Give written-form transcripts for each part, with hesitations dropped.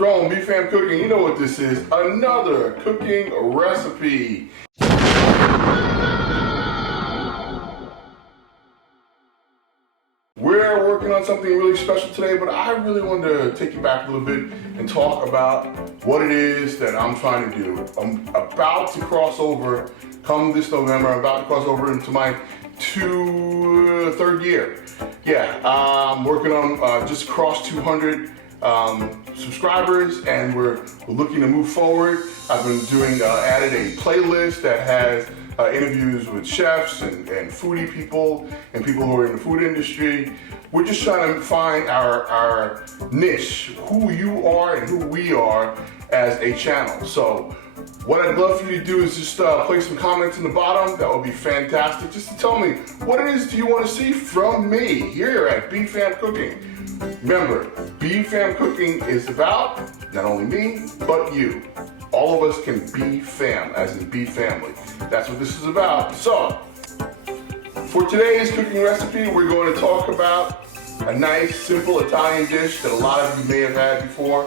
Jerome, B.F.A.M Cooking, you know what this is, another cooking recipe. We're working on something really special today, but I really wanted to take you back a little bit and talk about what it is that I'm trying to do. I'm about to cross over, come this November, I'm about to cross over into my third year. Yeah, I'm working on just crossed 200 subscribers, and we're looking to move forward. I've been doing, added a playlist that has interviews with chefs and foodie people and people who are in the food industry. We're just trying to find our niche, who you are and who we are as a channel. So what I'd love for you to do is just place some comments in the bottom. That would be fantastic. Just to tell me, what it is do you want to see from me here at B.F.A.M Cooking? Remember, B.F.A.M Cooking is about not only me, but you. All of us can be fam, as in be family. That's what this is about. So, for today's cooking recipe, we're going to talk about a nice, simple Italian dish that a lot of you may have had before.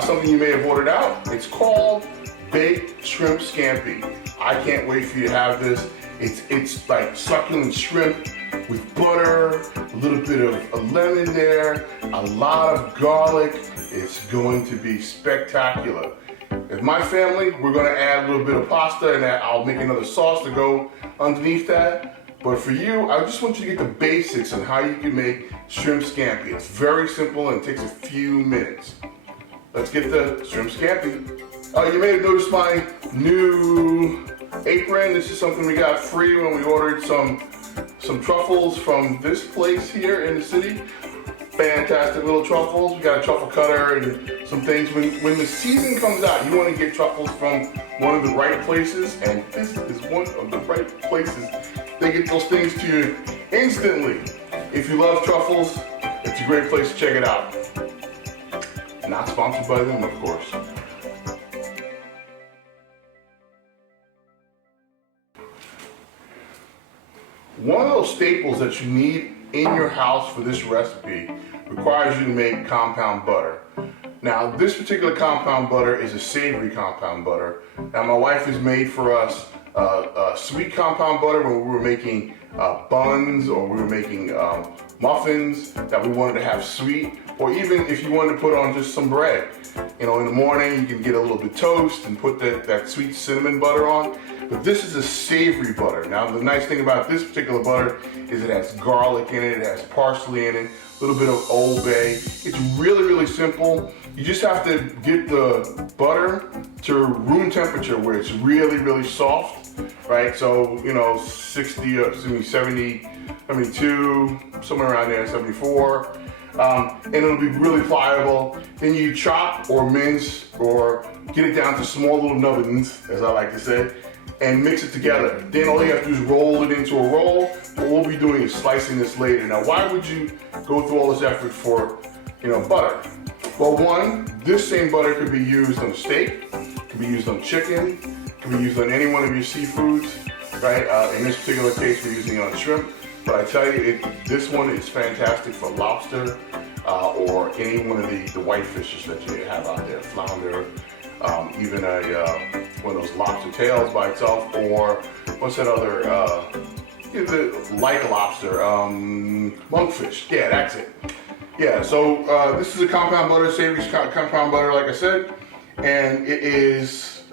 Something you may have ordered out. It's called baked shrimp scampi. I can't wait for you to have this. It's like succulent shrimp with butter, a little bit of a lemon there, a lot of garlic. It's going to be spectacular. With my family, we're going to add a little bit of pasta, and I'll make another sauce to go underneath that. But for you, I just want you to get the basics on how you can make shrimp scampi. It's very simple and it takes a few minutes. Let's get the shrimp scampi. You may have noticed my new apron. This is something we got free when we ordered some truffles from this place here in the city. Fantastic little truffles. We got a truffle cutter and some things. When the season comes out, you want to get truffles from one of the right places, and this is one of the right places. They get those things to you instantly. If you love truffles, it's a great place to check it out. Not sponsored by them, of course. One of those staples that you need in your house for this recipe requires you to make compound butter. Now, this particular compound butter is a savory compound butter. Now, my wife has made for us sweet compound butter when we were making buns, or we were making muffins that we wanted to have sweet, or even if you wanted to put on just some bread. You know, in the morning you can get a little bit of toast and put that sweet cinnamon butter on. But this is a savory butter. Now, the nice thing about this particular butter is it has garlic in it, it has parsley in it, a little bit of Old Bay. It's really, really simple. You just have to get the butter to room temperature where it's really, really soft, right? So, you know, 70, 72, somewhere around there, 74. And it'll be really pliable. Then you chop or mince or get it down to small little nubbins, as I like to say, and mix it together. Then all you have to do is roll it into a roll. What we'll be doing is slicing this later. Now, why would you go through all this effort for, butter? Well, one, this same butter could be used on steak, could be used on chicken, could be used on any one of your seafoods, right? In this particular case, we're using it on shrimp. But I tell you, this one is fantastic for lobster or any one of the white fishes that you have out there, flounder, even one of those lobster tails by itself, or what's that other, like lobster, monkfish. Yeah, that's it. Yeah, so this is a compound butter, savory compound butter, like I said, and it is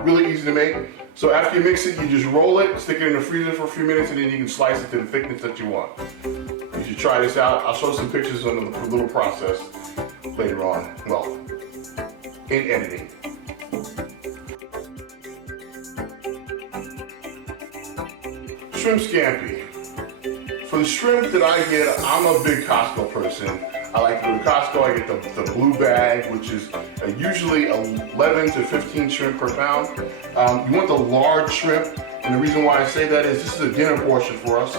really easy to make. So after you mix it, you just roll it, stick it in the freezer for a few minutes, and then you can slice it to the thickness that you want. You should try this out. I'll show some pictures on the little process later on. Well, in editing. Shrimp scampi. For the shrimp that I get, I'm a big Costco person. I like to go to Costco. I get the blue bag, which is usually 11 to 15 shrimp per pound. You want the large shrimp, and the reason why I say that is this is a dinner portion for us,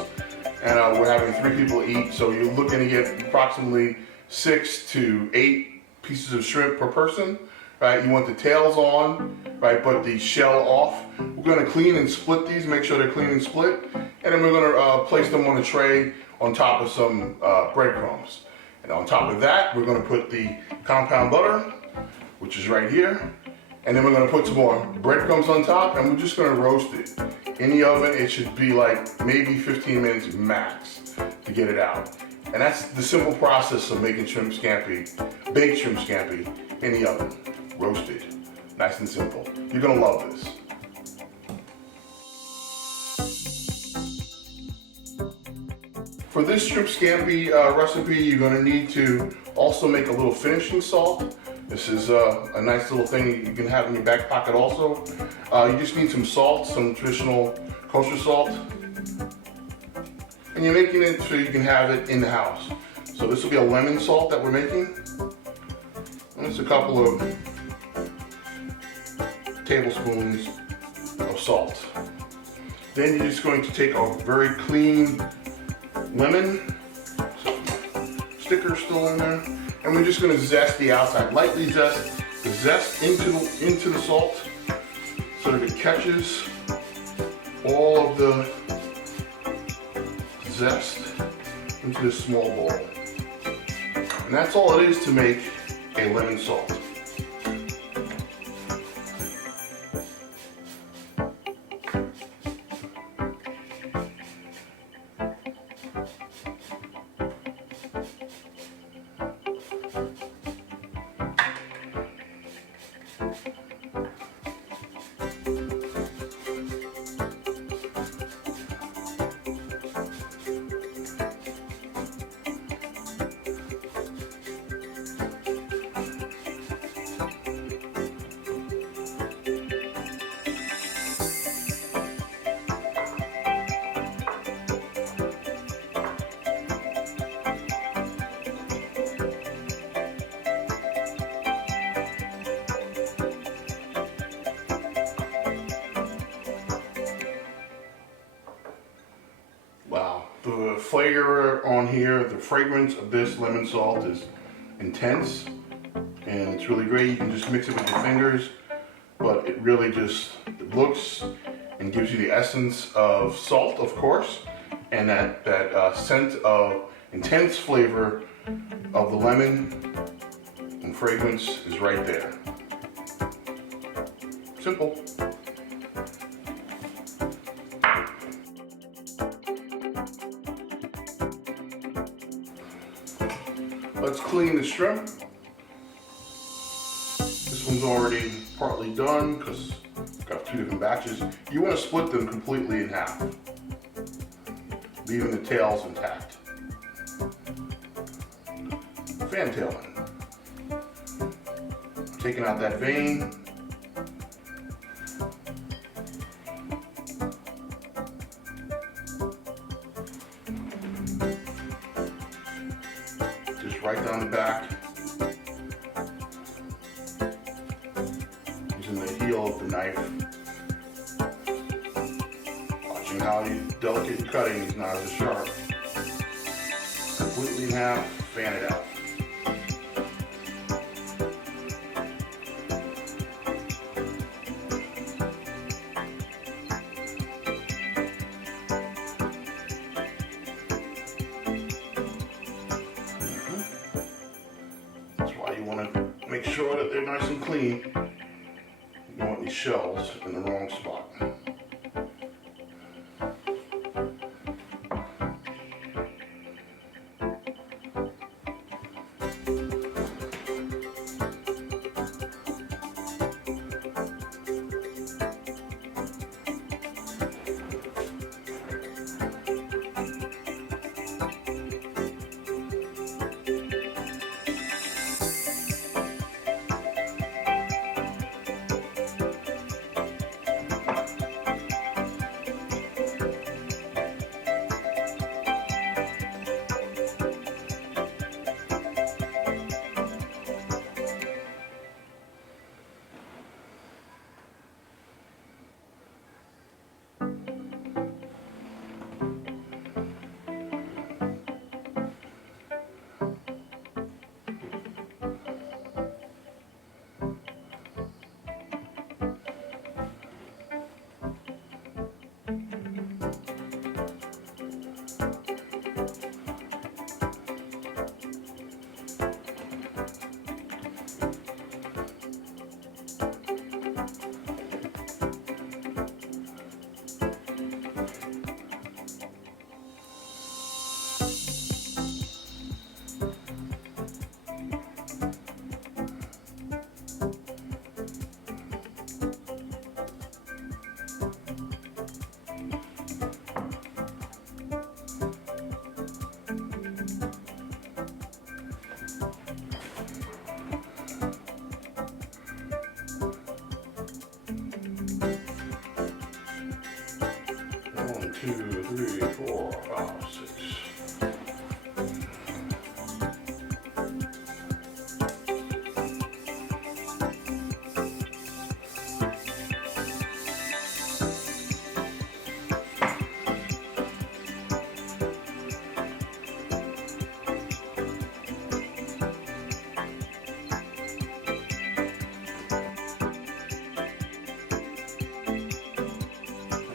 and we're having 3 people eat, so you're looking to get approximately 6 to 8 pieces of shrimp per person, right? You want the tails on, right, but the shell off. We're going to clean and split these, make sure they're clean and split, and then we're going to place them on a tray on top of some breadcrumbs. And on top of that, we're going to put the compound butter, which is right here. And then we're gonna put some more breadcrumbs on top, and we're just gonna roast it. In the oven, it should be like maybe 15 minutes max to get it out. And that's the simple process of making shrimp scampi, baked shrimp scampi in the oven, roasted, nice and simple. You're gonna love this. For this shrimp scampi recipe, you're gonna need to also make a little finishing salt. This is a nice little thing you can have in your back pocket also. You just need some salt, some traditional kosher salt. And you're making it so you can have it in the house. So this will be a lemon salt that we're making. And it's a couple of tablespoons of salt. Then you're just going to take a very clean lemon, sticker still in there, and we're just going to zest the outside, lightly zest the zest into the salt so that it catches all of the zest into this small bowl. And that's all it is to make a lemon salt. The flavor on here, the fragrance of this lemon salt is intense and it's really great. You can just mix it with your fingers, but it really just looks and gives you the essence of salt, of course, and that scent of intense flavor of the lemon and fragrance is right there. Simple. Let's clean the shrimp. This one's already partly done because I've got 2 different batches. You want to split them completely in half, leaving the tails intact. Fantailing. Taking out that vein. Right down the back, using the heel of the knife, watching how delicate cutting is not as sharp. Completely in half, fan it out. You want to make sure that they're nice and clean. You don't want these shells in the wrong spot.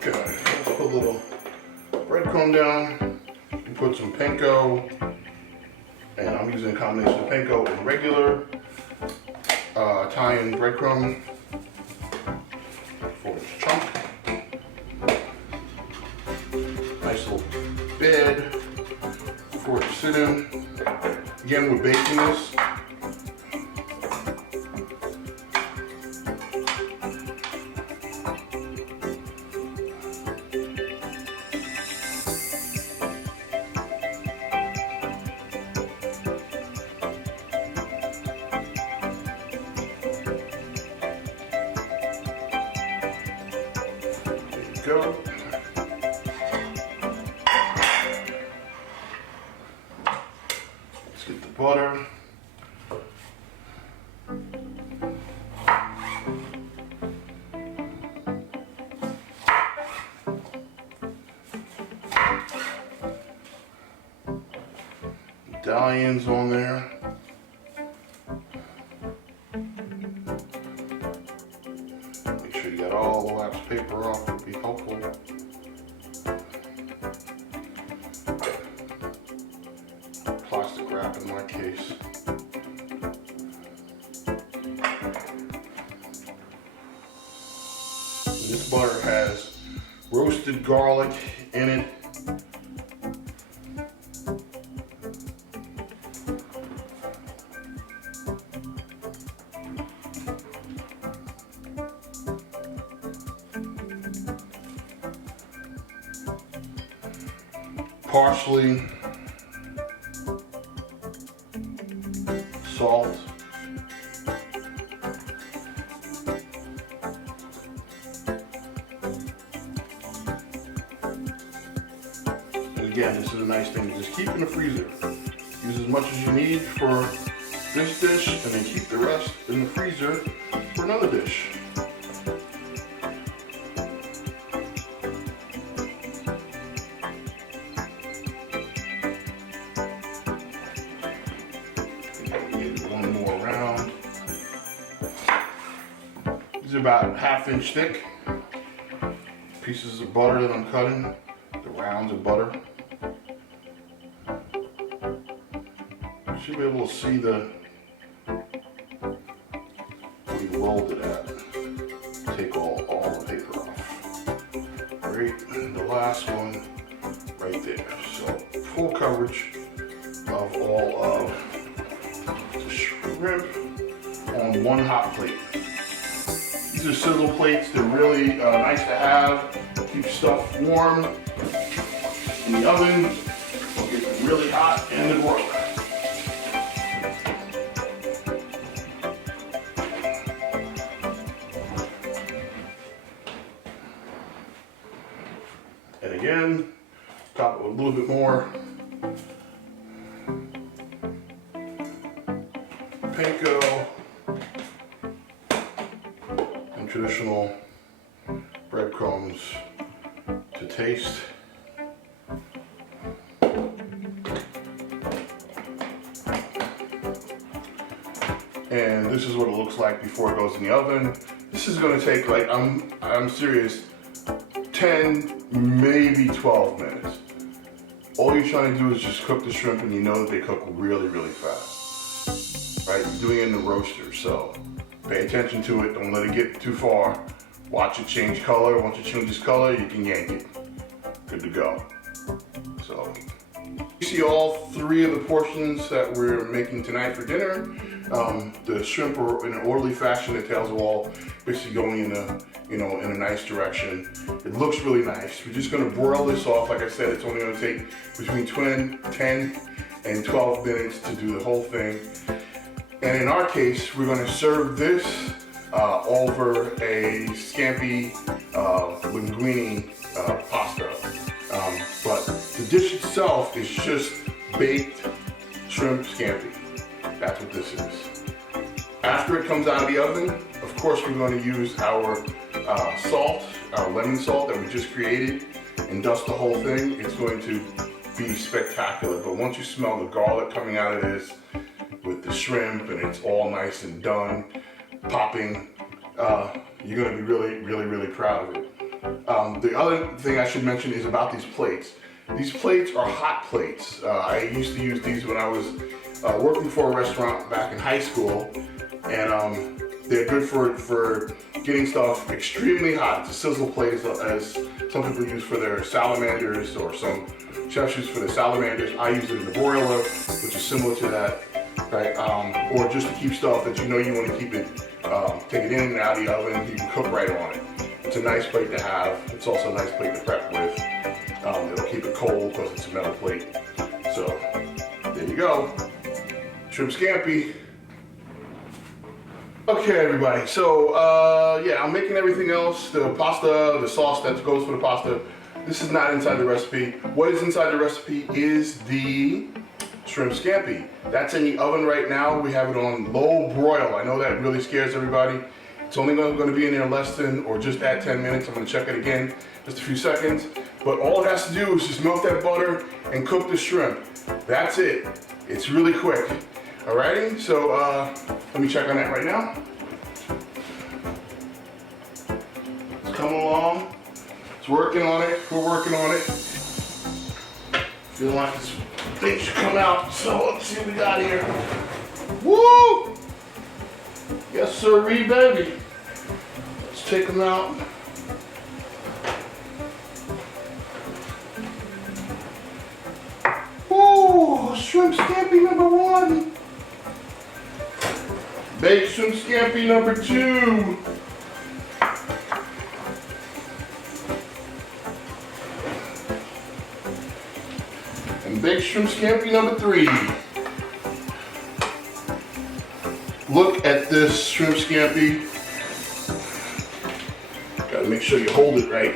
Okay, let's put a little breadcrumb down and put some panko, and I'm using a combination of panko and regular Italian breadcrumb for this chunk. Nice little bed for it to sit in. Again, we're baking this. Go. Let's get the butter. Medallions on there. Make sure you got all the wax paper off, would be helpful. Plastic wrap in my case. And this butter has roasted garlic in it. Parsley, salt, and again, this is a nice thing to just keep in the freezer. Use as much as you need for this dish, and then keep the rest in the freezer for another dish. One more round. These are about 1/2 inch thick pieces of butter that I'm cutting, the rounds of butter. You should be able to see where you rolled it at. Take all the paper off. Great, and the last one right there. So full coverage of all of the shrimp on one hot plate. These are sizzle plates. They're really nice to have. Keep stuff warm in the oven. They'll get them really hot in the broiler. And again, top it with a little bit more panko and traditional breadcrumbs to taste. And this is what it looks like before it goes in the oven. This is going to take, like, I'm serious, 10, maybe 12 minutes. All you're trying to do is just cook the shrimp, and you know that they cook really, really fast. Right? You're doing it in the roaster, so pay attention to it. Don't let it get too far. Watch it change color. Once it changes color, you can yank it. Good to go. So, you see all 3 of the portions that we're making tonight for dinner. The shrimp are in an orderly fashion. The tails are all basically going in a nice direction. It looks really nice. We're just gonna broil this off. Like I said, it's only gonna take between 10 and 12 minutes to do the whole thing. And in our case, we're gonna serve this over a scampi linguine pasta. But The dish itself is just baked shrimp scampi. That's what this is. After it comes out of the oven, of course we're going to use our salt, our lemon salt that we just created, and dust the whole thing. It's going to be spectacular. But once you smell the garlic coming out of this with the shrimp and it's all nice and done, popping, you're going to be really proud of it. The other thing I should mention is about these plates. These plates are hot plates. I used to use these when I was working for a restaurant back in high school, and they're good for getting stuff extremely hot. It's a sizzle plate, as some people use for their salamanders, or some chefs use for their salamanders. I use it in the broiler, which is similar to that, right? Or just to keep stuff that you know you want to keep it, take it in and out of the oven. You can cook right on it. It's a nice plate to have. It's also a nice plate to prep with. It'll keep it cold because it's a metal plate. So there you go, shrimp scampi. Okay, everybody, so yeah, I'm making everything else, the pasta, the sauce that goes for the pasta. This is not inside the recipe. What is inside the recipe is the shrimp scampi. That's in the oven right now. We have it on low broil. I know that really scares everybody. It's only going to be in there less than or just at 10 minutes. I'm going to check it again, just a few seconds. But all it has to do is just melt that butter and cook the shrimp. That's it. It's really quick. Alrighty, so let me check on that right now. It's coming along. It's working on it. We're working on it. Feeling like this thing should come out. So let's see what we got here. Woo! Yes, sirree, baby. Let's take them out. Ooh, shrimp scampi number 1. Baked shrimp scampi number 2. And baked shrimp scampi number 3. Look at this shrimp scampi. Gotta make sure you hold it right.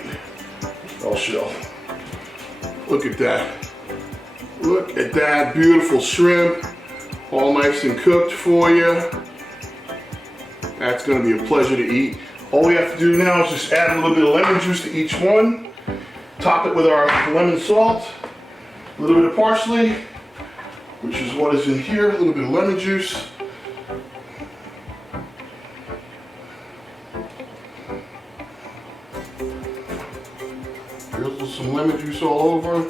I'll show. Look at that. Look at that beautiful shrimp. All nice and cooked for you. That's going to be a pleasure to eat. All we have to do now is just add a little bit of lemon juice to each one. Top it with our lemon salt. A little bit of parsley, which is what is in here. A little bit of lemon juice. Drizzle some lemon juice all over.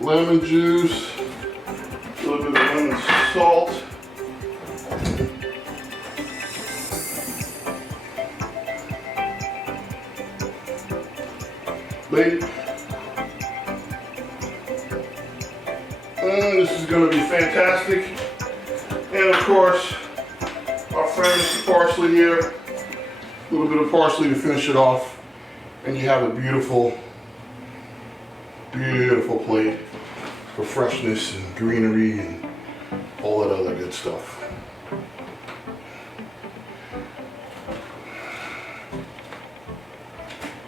Lemon juice, a little bit of lemon salt, this is going to be fantastic. And of course, our friend Mr. Parsley here, a little bit of parsley to finish it off, and you have a beautiful plate for freshness and greenery and all that other good stuff.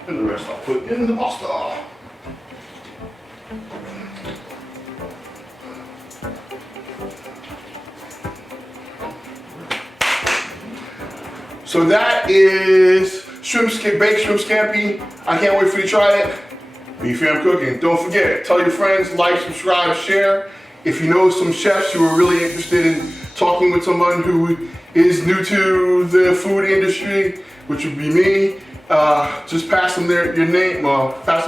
And the rest I'll put in the pasta. So that is baked shrimp scampi. I can't wait for you to try it. B.F.A.M cooking. Don't forget, tell your friends, like, subscribe, share. If you know some chefs who are really interested in talking with someone who is new to the food industry, which would be me, just pass them their name on the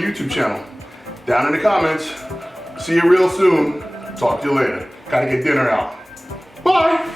YouTube channel. Down in the comments. See you real soon. Talk to you later. Gotta get dinner out. Bye.